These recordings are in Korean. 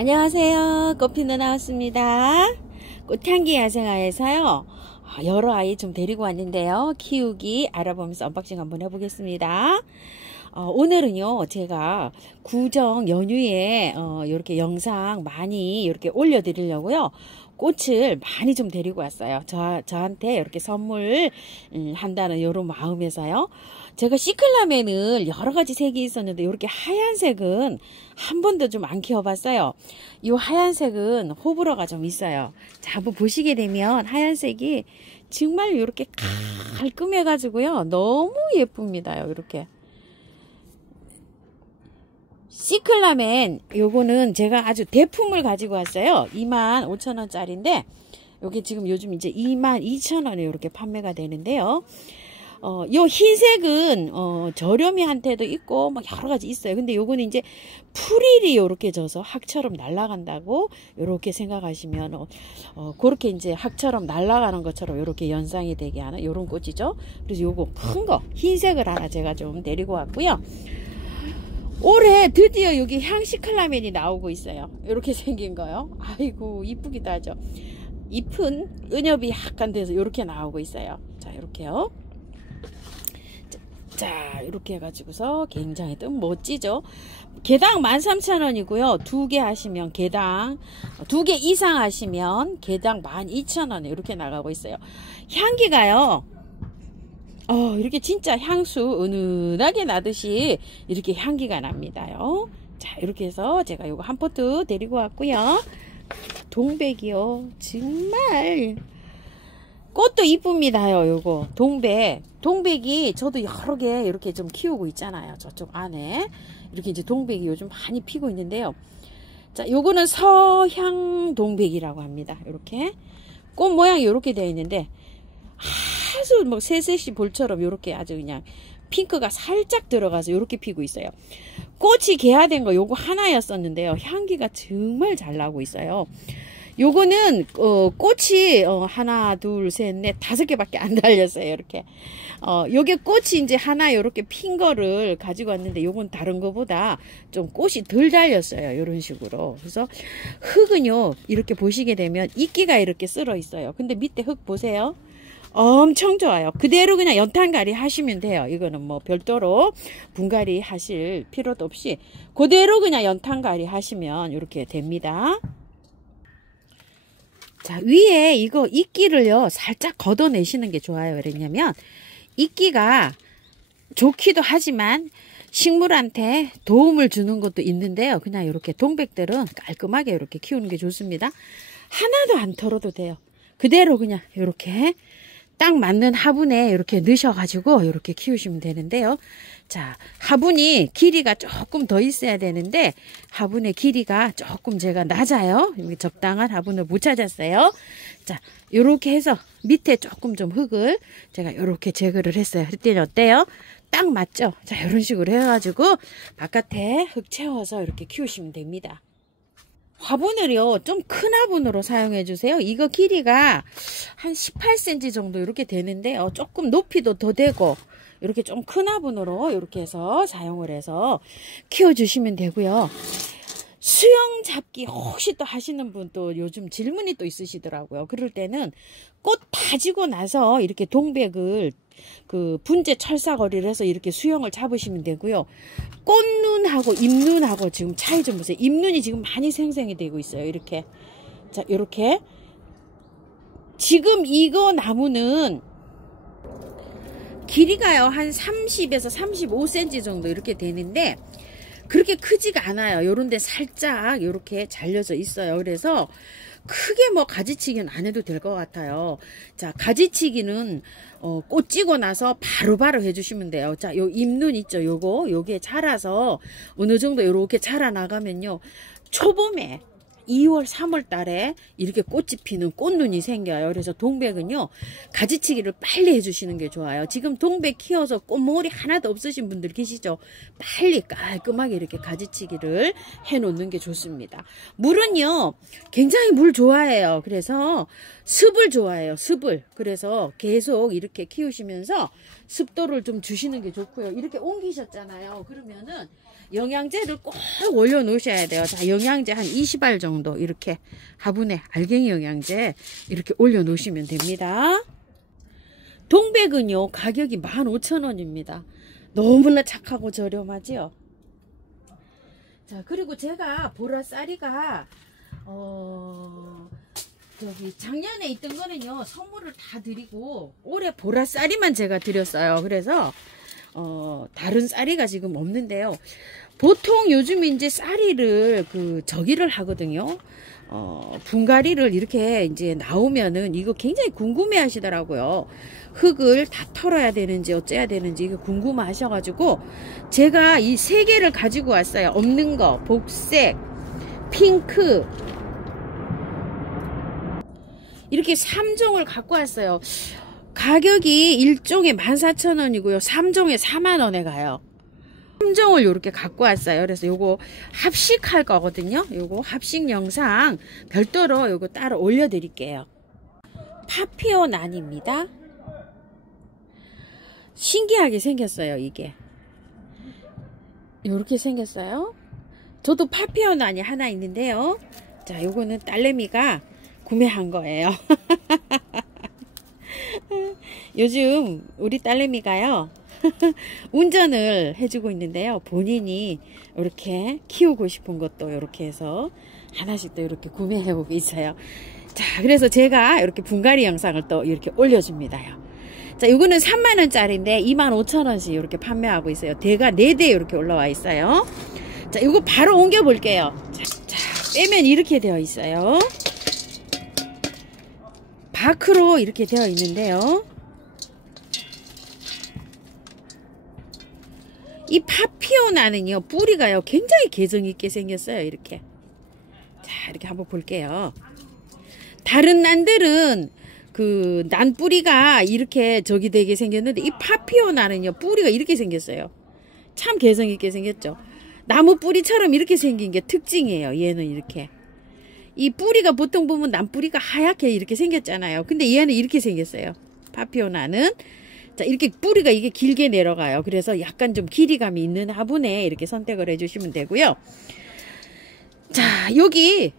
안녕하세요. 꽃피누 나왔습니다. 꽃향기 야생화에서요. 여러 아이 좀 데리고 왔는데요. 키우기 알아보면서 언박싱 한번 해보겠습니다. 오늘은요, 제가 구정 연휴에 이렇게 영상 많이 이렇게 올려드리려고요. 꽃을 많이 좀 데리고 왔어요. 저한테 이렇게 선물 한다는 이런 마음에서요. 제가 시클라멘을 여러 가지 색이 있었는데 이렇게 하얀색은 한 번도 좀 안 키워봤어요. 이 하얀색은 호불호가 좀 있어요. 자, 한번 보시게 되면 하얀색이 정말 이렇게 깔끔해가지고요. 너무 예쁩니다. 이렇게. 시클라멘 요거는 제가 아주 대품을 가지고 왔어요. 25,000원짜리인데 요게 지금 요즘 이제 22,000원에 이렇게 판매가 되는데요. 요 흰색은 저렴이한테도 있고 막 여러 가지 있어요. 근데 요거는 이제 풀일이 요렇게 져서 학처럼 날아간다고 요렇게 생각하시면 그렇게 이제 학처럼 날아가는 것처럼 요렇게 연상이 되게 하는 요런 꽃이죠. 그래서 요거 큰 거 흰색을 하나 제가 좀 데리고 왔고요. 올해 드디어 여기 향시클라멘이 나오고 있어요. 이렇게 생긴 거요. 아이고 이쁘기도 하죠. 잎은 은엽이 약간 돼서 이렇게 나오고 있어요. 자, 이렇게요. 자, 이렇게 해가지고서 굉장히 또 멋지죠. 개당 13,000원이고요. 2개 하시면 개당 2개 이상 하시면 개당 12,000원에 이렇게 나가고 있어요. 향기가요. 이렇게 진짜 향수 은은하게 나듯이 이렇게 향기가 납니다요. 자, 이렇게 해서 제가 요거 한 포트 데리고 왔고요. 동백이요. 정말 꽃도 이쁩니다요. 요거 동백이 저도 여러 개 이렇게 좀 키우고 있잖아요. 저쪽 안에 이렇게 이제 동백이 요즘 많이 피고 있는데요. 자, 요거는 서향 동백이라고 합니다. 이렇게 꽃 모양이 이렇게 되어 있는데 아주 뭐 새색시 볼처럼 이렇게 아주 그냥 핑크가 살짝 들어가서 이렇게 피고 있어요. 꽃이 개화된 거 요거 하나였었는데요. 향기가 정말 잘 나고 있어요. 요거는 꽃이 하나 둘 셋 넷 5개밖에 안 달렸어요. 이렇게 요게 꽃이 이제 하나 요렇게 핀 거를 가지고 왔는데 요건 다른 거보다 좀 꽃이 덜 달렸어요. 요런 식으로. 그래서 흙은요 이렇게 보시게 되면 이끼가 이렇게 쓸어 있어요. 근데 밑에 흙 보세요. 엄청 좋아요. 그대로 그냥 연탄갈이 하시면 돼요. 이거는 뭐 별도로 분갈이 하실 필요도 없이 그대로 그냥 연탄갈이 하시면 이렇게 됩니다. 자, 위에 이거 이끼를요 살짝 걷어내시는 게 좋아요. 왜냐면 이끼가 좋기도 하지만 식물한테 도움을 주는 것도 있는데요. 그냥 이렇게 동백들은 깔끔하게 이렇게 키우는 게 좋습니다. 하나도 안 털어도 돼요. 그대로 그냥 이렇게 딱 맞는 화분에 이렇게 넣으셔가지고 이렇게 키우시면 되는데요. 자, 화분이 길이가 조금 더 있어야 되는데 화분의 길이가 조금 제가 낮아요. 적당한 화분을 못 찾았어요. 자, 요렇게 해서 밑에 조금 좀 흙을 제가 요렇게 제거를 했어요. 그랬더니 어때요? 딱 맞죠? 자, 이런 식으로 해가지고 바깥에 흙 채워서 이렇게 키우시면 됩니다. 화분을요 좀 큰 화분으로 사용해 주세요. 이거 길이가 한 18cm 정도 이렇게 되는데요. 조금 높이도 더 되고 이렇게 좀 큰 화분으로 이렇게 해서 사용을 해서 키워 주시면 되고요. 수영 잡기 혹시 또 하시는 분 또 요즘 질문이 또 있으시더라고요. 그럴 때는 꽃 다지고 나서 이렇게 동백을 그 분재 철사거리를 해서 이렇게 수영을 잡으시면 되고요. 꽃눈하고 잎눈하고 지금 차이 좀 보세요. 잎눈이 지금 많이 생성이 되고 있어요. 이렇게. 자, 이렇게. 지금 이거 나무는 길이가요 한 30에서 35cm 정도 이렇게 되는데 그렇게 크지가 않아요. 요런데 살짝 이렇게 잘려져 있어요. 그래서 크게 뭐 가지치기는 안 해도 될 것 같아요. 자, 가지치기는 꽃 찌고 나서 바로바로 해주시면 돼요. 자, 요 잎눈 있죠? 요게 자라서 어느 정도 요렇게 자라나가면요. 초봄에 2월, 3월 달에 이렇게 꽃이 피는 꽃눈이 생겨요. 그래서 동백은요, 가지치기를 빨리 해주시는 게 좋아요. 지금 동백 키워서 꽃몽울이 하나도 없으신 분들 계시죠? 빨리 깔끔하게 이렇게 가지치기를 해 놓는 게 좋습니다. 물은요, 굉장히 물 좋아해요. 그래서 습을 좋아해요. 습을. 그래서 계속 이렇게 키우시면서 습도를 좀 주시는 게 좋고요. 이렇게 옮기셨잖아요. 그러면은 영양제를 꼭 올려 놓으셔야 돼요. 자, 영양제 한 20알 정도 이렇게 화분에 알갱이 영양제 이렇게 올려 놓으시면 됩니다. 동백은요 가격이 15,000원입니다. 너무나 착하고 저렴하지요. 자, 그리고 제가 보라쌀이가 저기 작년에 있던 거는요 선물을 다 드리고 올해 보라쌀이만 제가 드렸어요. 그래서 다른 쌀이가 지금 없는데요. 보통 요즘 이제 쌀이를 저기를 하거든요. 분갈이를 이렇게 이제 나오면은 이거 굉장히 궁금해 하시더라고요. 흙을 다 털어야 되는지 어째야 되는지 이거 궁금해 하셔가지고 제가 이 세 개를 가지고 왔어요. 없는 거, 복색, 핑크 이렇게 3종을 갖고 왔어요. 가격이 1종에 14,000원이고요. 3종에 40,000원에 가요. 3종을 이렇게 갖고 왔어요. 그래서 요거 합식할 거거든요. 요거 합식 영상 별도로 요거 따로 올려드릴게요. 파피오난입니다. 신기하게 생겼어요. 이게 요렇게 생겼어요. 저도 파피오난이 하나 있는데요. 자, 요거는 딸내미가 구매한 거예요. 요즘 우리 딸내미가요 운전을 해주고 있는데요. 본인이 이렇게 키우고 싶은 것도 이렇게 해서 하나씩 또 이렇게 구매해 오고 있어요. 자, 그래서 제가 이렇게 분갈이 영상을 또 이렇게 올려줍니다요. 자, 이거는 30,000원짜리인데 25,000원씩 이렇게 판매하고 있어요. 대가 4대 이렇게 올라와 있어요. 자, 이거 바로 옮겨 볼게요. 자, 빼면 이렇게 되어 있어요. 바크로 이렇게 되어 있는데요. 이 파피오나는요 뿌리가요 굉장히 개성 있게 생겼어요. 이렇게 자, 이렇게 한번 볼게요. 다른 난들은 난 뿌리가 이렇게 저기 되게 생겼는데 이 파피오나는요 뿌리가 이렇게 생겼어요. 참 개성 있게 생겼죠. 나무 뿌리처럼 이렇게 생긴 게 특징이에요. 얘는 이렇게 이 뿌리가 보통 보면 남뿌리가 하얗게 이렇게 생겼잖아요. 근데 얘는 이렇게 생겼어요. 파피오나는 자, 이렇게 뿌리가 이게 길게 내려가요. 그래서 약간 좀 길이감이 있는 화분에 이렇게 선택을 해주시면 되고요. 자, 여기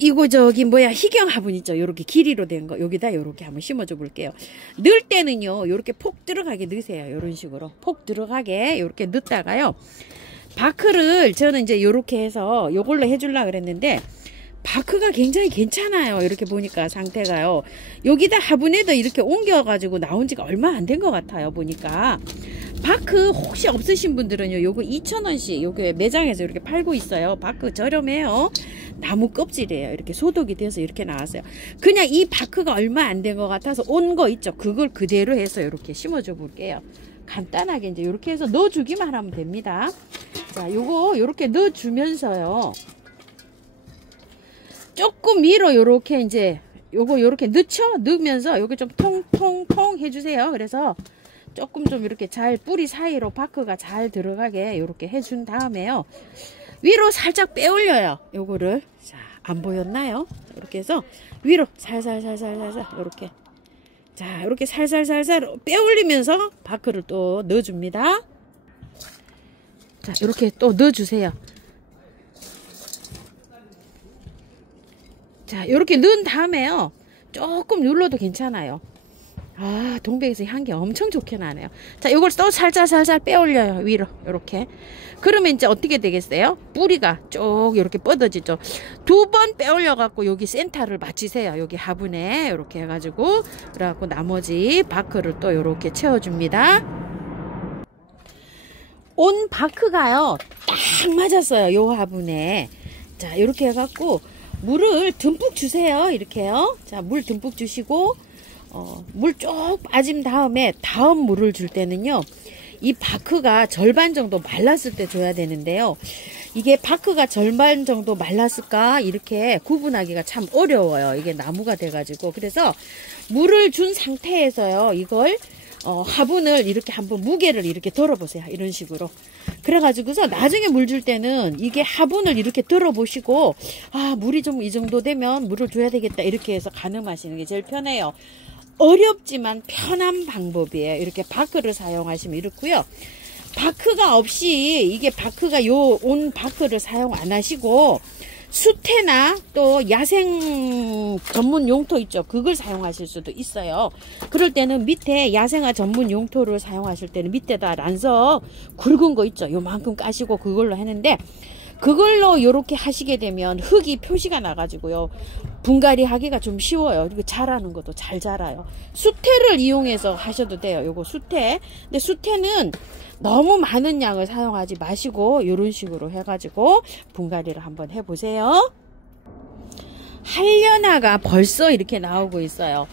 이거 저기 뭐야 희경 화분 있죠. 요렇게 길이로 된 거 여기다 요렇게 한번 심어줘 볼게요. 넣을 때는요 요렇게 폭 들어가게 넣으세요. 요런 식으로 폭 들어가게 요렇게 넣다가요. 바크를 저는 이제 요렇게 해서 요걸로 해주려고 그랬는데 바크가 굉장히 괜찮아요. 이렇게 보니까 상태가요. 여기다 화분에도 이렇게 옮겨가지고 나온 지가 얼마 안 된 것 같아요. 보니까 바크 혹시 없으신 분들은요 요거 2,000원씩 요게 매장에서 이렇게 팔고 있어요. 바크 저렴해요. 나무 껍질이에요. 이렇게 소독이 돼서 이렇게 나왔어요. 그냥 이 바크가 얼마 안 된 것 같아서 온 거 있죠. 그걸 그대로 해서 이렇게 심어줘 볼게요. 간단하게 이제 이렇게 해서 넣어주기만 하면 됩니다. 자, 요거 이렇게 넣어주면서요. 조금 위로 요렇게 이제 요거 요렇게 넣으면서 요게 좀 통통통 해주세요. 그래서 조금 좀 이렇게 잘 뿌리 사이로 바크가 잘 들어가게 요렇게 해준 다음에요. 위로 살짝 빼올려요. 요거를 자, 안 보였나요? 이렇게 해서 위로 살살살살살살 요렇게 자, 이렇게 살살살살 빼올리면서 바크를 또 넣어줍니다. 자, 이렇게 또 넣어주세요. 자, 이렇게 넣은 다음에요. 조금 눌러도 괜찮아요. 아, 동백에서 향기 엄청 좋게 나네요. 자, 이걸 또 살살살살 빼올려요. 위로 이렇게. 그러면 이제 어떻게 되겠어요? 뿌리가 쭉 이렇게 뻗어지죠. 2번 빼올려 갖고 여기 센터를 맞추세요. 여기 화분에 이렇게 해가지고 그래갖고 나머지 바크를 또 이렇게 채워줍니다. 온 바크가요 딱 맞았어요. 요 화분에. 자, 이렇게 해갖고 물을 듬뿍 주세요. 이렇게요. 자, 물 듬뿍 주시고 물 쭉 빠진 다음에 다음 물을 줄 때는요. 이 바크가 절반 정도 말랐을 때 줘야 되는데요. 이게 바크가 절반 정도 말랐을까 이렇게 구분하기가 참 어려워요. 이게 나무가 돼가지고. 그래서 물을 준 상태에서요. 이걸 화분을 이렇게 한번 무게를 이렇게 들어보세요. 이런 식으로. 그래가지고서 나중에 물 줄 때는 이게 화분을 이렇게 들어보시고 아, 물이 좀 이 정도 되면 물을 줘야 되겠다 이렇게 해서 가늠하시는 게 제일 편해요. 어렵지만 편한 방법이에요. 이렇게 바크를 사용하시면 이렇고요. 바크가 없이, 이게 바크가 온 바크를 사용 안 하시고 수태나 또 야생 전문 용토 있죠. 그걸 사용하실 수도 있어요. 그럴 때는 밑에 야생화 전문 용토를 사용하실 때는 밑에다 란서 굵은 거 있죠. 요만큼 까시고 그걸로 했는데, 그걸로 요렇게 하시게 되면 흙이 표시가 나가지고요, 분갈이 하기가 좀 쉬워요. 그리고 자라는 것도 잘 자라요. 수태를 이용해서 하셔도 돼요. 요거 수태. 근데 수태는 너무 많은 양을 사용하지 마시고 요런 식으로 해가지고 분갈이를 한번 해보세요. 한려나가 벌써 이렇게 나오고 있어요.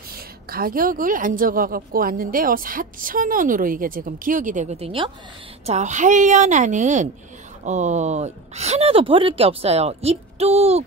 가격을 안 적어갖고 왔는데요, 4,000원으로 이게 지금 기억이 되거든요. 자, 한려나는 하나도 버릴 게 없어요. 잎도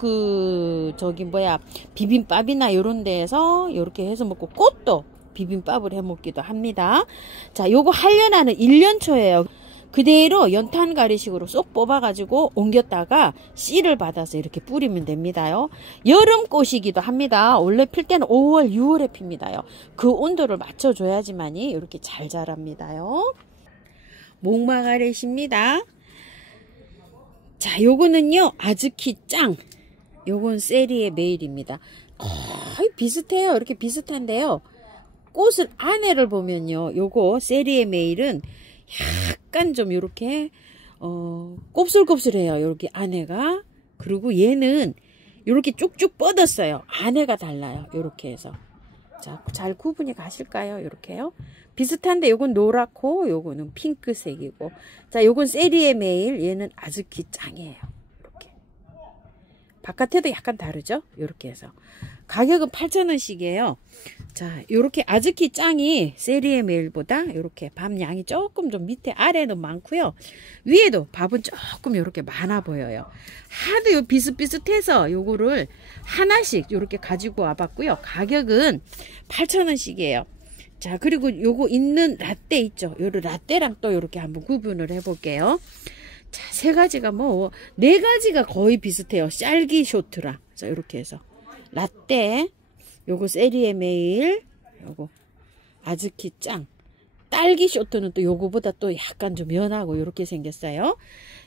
비빔밥이나 요런 데에서 요렇게 해서 먹고, 꽃도 비빔밥을 해 먹기도 합니다. 자, 요거 한려나는 1년초예요. 그대로 연탄가리식으로 쏙 뽑아가지고 옮겼다가 씨를 받아서 이렇게 뿌리면 됩니다요. 여름꽃이기도 합니다. 원래 필 때는 5월, 6월에 핍니다요. 그 온도를 맞춰줘야지만이 이렇게 잘 자랍니다요. 목마가렛입니다. 자, 요거는요, 아즈키 짱. 요건 세리의 메일입니다. 거의 비슷해요. 이렇게 비슷한데요, 꽃을 안에를 보면요, 요거 세리의 메일은 약간 좀 요렇게 곱슬곱슬해요. 요렇게 안에가. 그리고 얘는 요렇게 쭉쭉 뻗었어요. 안에가 달라요. 요렇게 해서. 자, 잘 구분이 가실까요? 요렇게요. 비슷한데 요건 노랗고 요거는 핑크색이고. 자, 요건 세리의 메일, 얘는 아즈키 짱이에요. 이렇게. 바깥에도 약간 다르죠? 요렇게 해서. 가격은 8,000원씩이에요. 자, 요렇게 아즈키 짱이 세리의 메일보다 요렇게 밥 양이 조금 좀 밑에 아래는 많고요. 위에도 밥은 조금 요렇게 많아 보여요. 하도 요 비슷비슷해서 요거를 하나씩 요렇게 가지고 와봤고요. 가격은 8,000원씩이에요. 자, 그리고 요거 있는 라떼 있죠. 요 라떼랑 또 요렇게 한번 구분을 해볼게요. 자, 세 가지가 네 가지가 거의 비슷해요. 쌀기 쇼트랑. 자, 요렇게 해서. 라떼, 요거 세리의 메일, 요거 아즈키 짱. 딸기 쇼트는 또 요거보다 또 약간 좀 연하고 요렇게 생겼어요.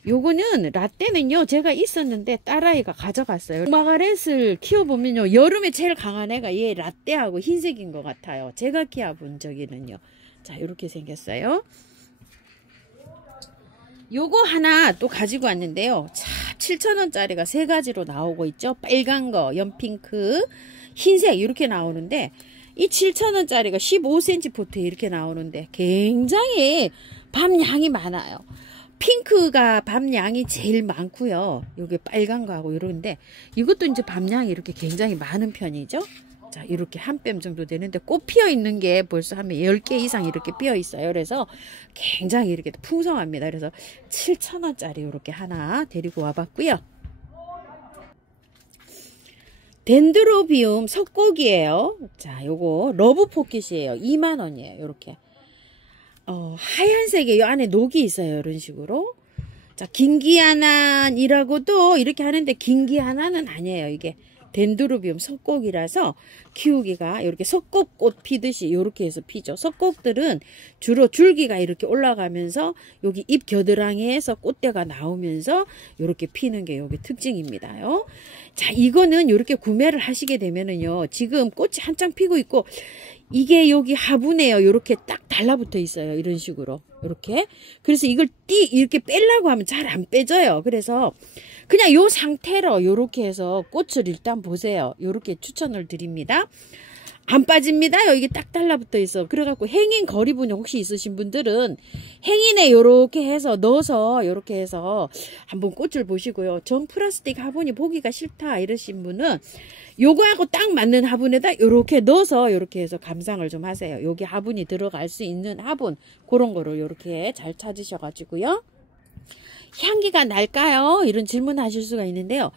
요거는 라떼는요, 제가 있었는데 딸아이가 가져갔어요. 마가렛을 키워보면요, 여름에 제일 강한 애가 얘 라떼하고 흰색인 것 같아요. 제가 키워본 적에는요. 자, 요렇게 생겼어요. 요거 하나 또 가지고 왔는데요. 자, 7,000원짜리가 세 가지로 나오고 있죠. 빨간 거, 연핑크, 흰색 이렇게 나오는데, 이 7,000원짜리가 15cm 포트에 이렇게 나오는데 굉장히 밤양이 많아요. 핑크가 밤양이 제일 많고요. 요게 빨간 거하고 이런데, 이것도 이제 밤양이 이렇게 굉장히 많은 편이죠. 자, 이렇게 한 뼘 정도 되는데, 꽃 피어 있는 게 벌써 한 10개 이상 이렇게 피어 있어요. 그래서 굉장히 이렇게 풍성합니다. 그래서 7,000원짜리 이렇게 하나 데리고 와봤고요. 덴드로비움 석고기예요. 자, 요거 러브 포켓이에요. 20,000원이에요. 요렇게. 하얀색에 요 안에 녹이 있어요. 이런 식으로. 자, 긴기아난이라고도 이렇게 하는데 긴기아난은 아니에요. 이게 덴드로비움 석곡이라서 키우기가 이렇게 석곡꽃 피듯이 이렇게 해서 피죠. 석곡들은 주로 줄기가 이렇게 올라가면서 여기 잎 겨드랑이에서 꽃대가 나오면서 이렇게 피는 게 여기 특징입니다요. 자, 이거는 이렇게 구매를 하시게 되면은요, 지금 꽃이 한창 피고 있고, 이게 여기 화분에요. 이렇게 딱 달라붙어 있어요. 이런 식으로. 이렇게. 그래서 이걸 이렇게 빼려고 하면 잘 안 빼져요. 그래서 그냥 요 상태로 이렇게 해서 꽃을 일단 보세요. 이렇게 추천을 드립니다. 안 빠집니다요. 이게 딱 달라붙어 있어. 그래갖고 행인 거리분이 혹시 있으신 분들은 행인에 요렇게 해서 넣어서 요렇게 해서 한번 꽃을 보시고요. 전 플라스틱 화분이 보기가 싫다 이러신 분은 요거하고 딱 맞는 화분에다 요렇게 넣어서 요렇게 해서 감상을 좀 하세요. 여기 화분이 들어갈 수 있는 화분, 그런 거를 요렇게 잘 찾으셔가지고요. 향기가 날까요? 이런 질문 하실 수가 있는데요.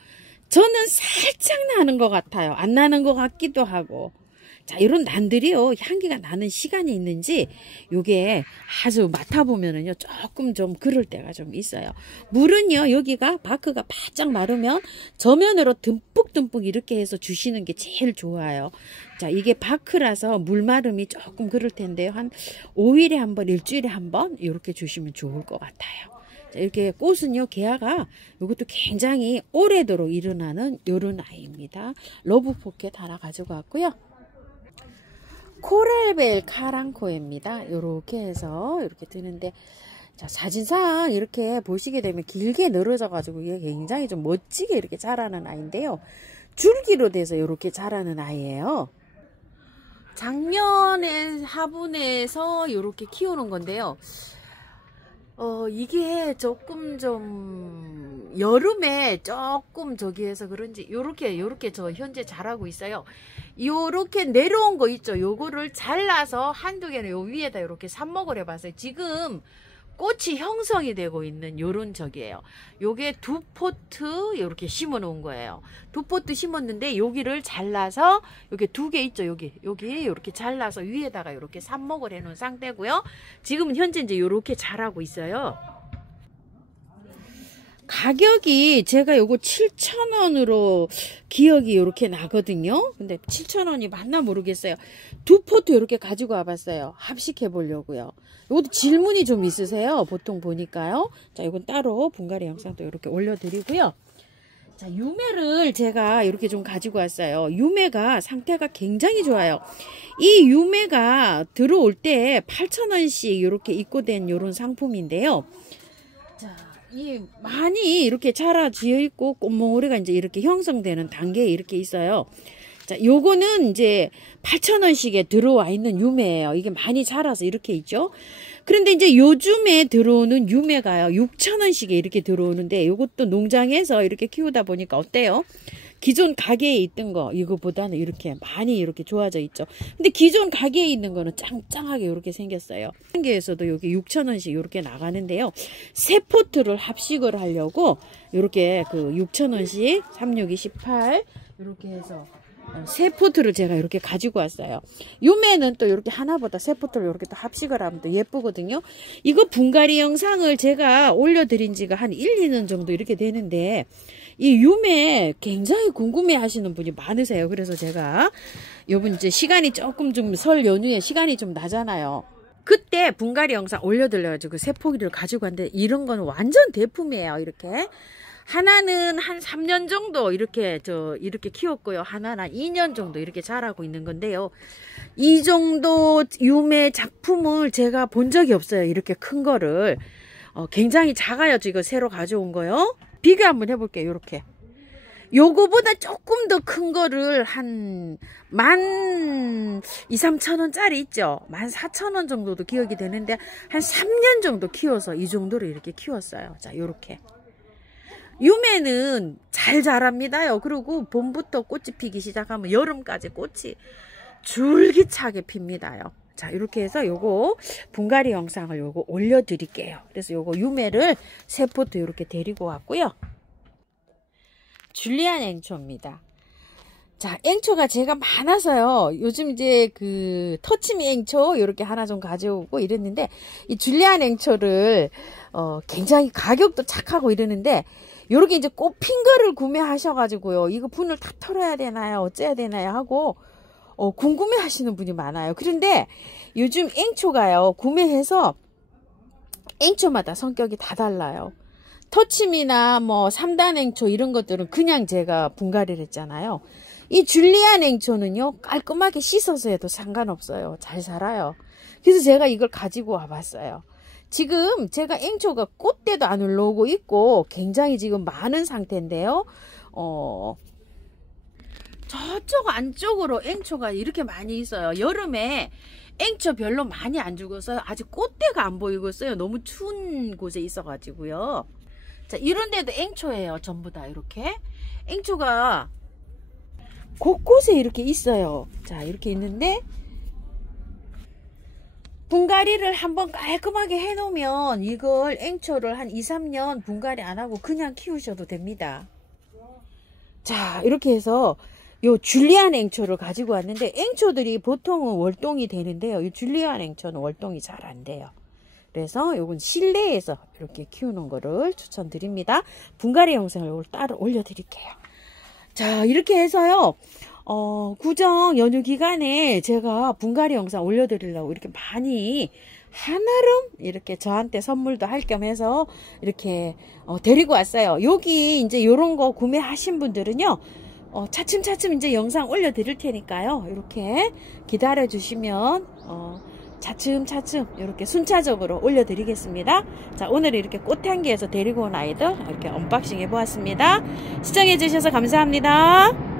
저는 살짝 나는 것 같아요. 안 나는 것 같기도 하고. 자, 이런 난들이요, 향기가 나는 시간이 있는지 요게 아주 맡아보면은요, 조금 좀 그럴 때가 좀 있어요. 물은요, 여기가 바크가 바짝 마르면 저면으로 듬뿍 듬뿍 이렇게 해서 주시는 게 제일 좋아요. 자, 이게 바크라서 물마름이 조금 그럴 텐데요. 한 5일에 한 번, 일주일에 한 번 이렇게 주시면 좋을 것 같아요. 자, 이렇게 꽃은요, 개화가 이것도 굉장히 오래도록 일어나는 요런 아이입니다. 러브 포켓 하나 가지고 왔고요. 코랄벨 카랑코입니다. 요렇게 해서 이렇게 드는데, 자, 사진상 이렇게 보시게 되면 길게 늘어져 가지고 이게 굉장히 좀 멋지게 이렇게 자라는 아이인데요. 줄기로 돼서 이렇게 자라는 아이예요. 작년에 화분에서 이렇게 키우는 건데요. 이게 조금 좀 여름에 조금 저기해서 그런지 요렇게 저 현재 자라고 있어요. 요렇게 내려온 거 있죠. 요거를 잘라서 한두 개는 요 위에다 이렇게 삽목을 해봤어요. 지금 꽃이 형성이 되고 있는 요런 적이에요. 요게 두 포트 이렇게 심어 놓은 거예요. 두 포트 심었는데 여기를 잘라서 여기 두 개 있죠. 여기 이렇게 잘라서 위에다가 이렇게 삽목을 해 놓은 상태고요. 지금은 현재 이제 요렇게 자라고 있어요. 가격이 제가 요거 7,000원으로 기억이 이렇게 나거든요. 근데 7,000원이 맞나 모르겠어요. 두 포트 이렇게 가지고 와봤어요. 합식해 보려고요. 이것도 질문이 좀 있으세요. 보통 보니까요. 자, 이건 따로 분갈이 영상도 이렇게 올려드리고요. 자, 유매를 제가 이렇게 좀 가지고 왔어요. 유매가 상태가 굉장히 좋아요. 이 유매가 들어올 때 8,000원씩 이렇게 입고된 이런 상품인데요. 자, 많이 이렇게 자라지어 있고 꽃몽오리가 이제 이렇게 형성되는 단계에 이렇게 있어요. 자, 요거는 이제 8,000원씩에 들어와 있는 유매예요. 이게 많이 자라서 이렇게 있죠. 그런데 이제 요즘에 들어오는 유매가요, 6,000원씩에 이렇게 들어오는데, 요것도 농장에서 이렇게 키우다 보니까 어때요? 기존 가게에 있던 거 이거보다는 이렇게 많이 이렇게 좋아져 있죠. 근데 기존 가게에 있는 거는 짱짱하게 이렇게 생겼어요. 한개에서도 여기 6,000원씩 이렇게 나가는데요. 세 포트를 합식을 하려고 이렇게 그 6,000원씩 36, 28 이렇게 해서 세 포트를 제가 이렇게 가지고 왔어요. 유매는 또 이렇게 하나보다 세 포트를 이렇게 또 합식을 하면 또 예쁘거든요. 이거 분갈이 영상을 제가 올려드린 지가 한 1, 2년 정도 이렇게 되는데, 이 유매 굉장히 궁금해 하시는 분이 많으세요. 그래서 제가 요번 이제 시간이 조금 좀 설 연휴에 시간이 좀 나잖아요. 그때 분갈이 영상 올려드려가지고 세 포기를 가지고 왔는데, 이런 거는 완전 대품이에요. 이렇게. 하나는 한 3년 정도 이렇게 키웠고요. 하나는 한 2년 정도 이렇게 자라고 있는 건데요. 이 정도 유매 작품을 제가 본 적이 없어요. 이렇게 큰 거를. 굉장히 작아요. 이거 새로 가져온 거요. 비교 한번 해볼게요. 이렇게. 요거보다 조금 더 큰 거를 한 12,000~13,000원짜리 있죠. 14,000원 정도도 기억이 되는데, 한 3년 정도 키워서 이 정도로 이렇게 키웠어요. 자, 요렇게. 유매는 잘 자랍니다요. 그리고 봄부터 꽃이 피기 시작하면 여름까지 꽃이 줄기차게 핍니다요. 자, 이렇게 해서 요거 분갈이 영상을 요거 올려드릴게요. 그래서 요거 유매를 세 포트 이렇게 데리고 왔고요. 줄리안 앵초입니다. 자, 앵초가 제가 많아서요. 요즘 이제 그 터치미 앵초 이렇게 하나 좀 가져오고 이랬는데, 이 줄리안 앵초를 굉장히 가격도 착하고 이러는데, 요렇게 이제 꽃핀 거를 구매하셔가지고요, 이거 분을 다 털어야 되나요? 어째야 되나요? 하고 궁금해 하시는 분이 많아요. 그런데 요즘 앵초가요, 구매해서 앵초마다 성격이 다 달라요. 터치미나 뭐 3단 앵초 이런 것들은 그냥 제가 분갈이를 했잖아요. 이 줄리안 앵초는요, 깔끔하게 씻어서 해도 상관없어요. 잘 살아요. 그래서 제가 이걸 가지고 와봤어요. 지금 제가 앵초가 꽃대도 안 올라오고 있고 굉장히 지금 많은 상태인데요. 저쪽 안쪽으로 앵초가 이렇게 많이 있어요. 여름에 앵초 별로 많이 안 죽어서 아직 꽃대가 안 보이고 있어요. 너무 추운 곳에 있어가지고요. 자, 이런 데도 앵초예요. 전부 다 이렇게. 앵초가 곳곳에 이렇게 있어요. 자, 이렇게 있는데, 분갈이를 한번 깔끔하게 해놓으면 이걸 앵초를 한 2, 3년 분갈이 안 하고 그냥 키우셔도 됩니다. 자, 이렇게 해서 요 줄리안 앵초를 가지고 왔는데, 앵초들이 보통은 월동이 되는데요. 이 줄리안 앵초는 월동이 잘 안 돼요. 그래서 요건 실내에서 이렇게 키우는 거를 추천드립니다. 분갈이 영상을 따로 올려드릴게요. 자, 이렇게 해서요. 구정 연휴 기간에 제가 분갈이 영상 올려드리려고 이렇게 많이 한아름 이렇게 저한테 선물도 할 겸 해서 이렇게 데리고 왔어요. 여기 이제 요런 거 구매하신 분들은요, 차츰차츰 이제 영상 올려드릴 테니까요. 이렇게 기다려 주시면 차츰차츰 이렇게 순차적으로 올려드리겠습니다. 자, 오늘 이렇게 꽃향기에서 데리고 온 아이들 이렇게 언박싱 해보았습니다. 시청해 주셔서 감사합니다.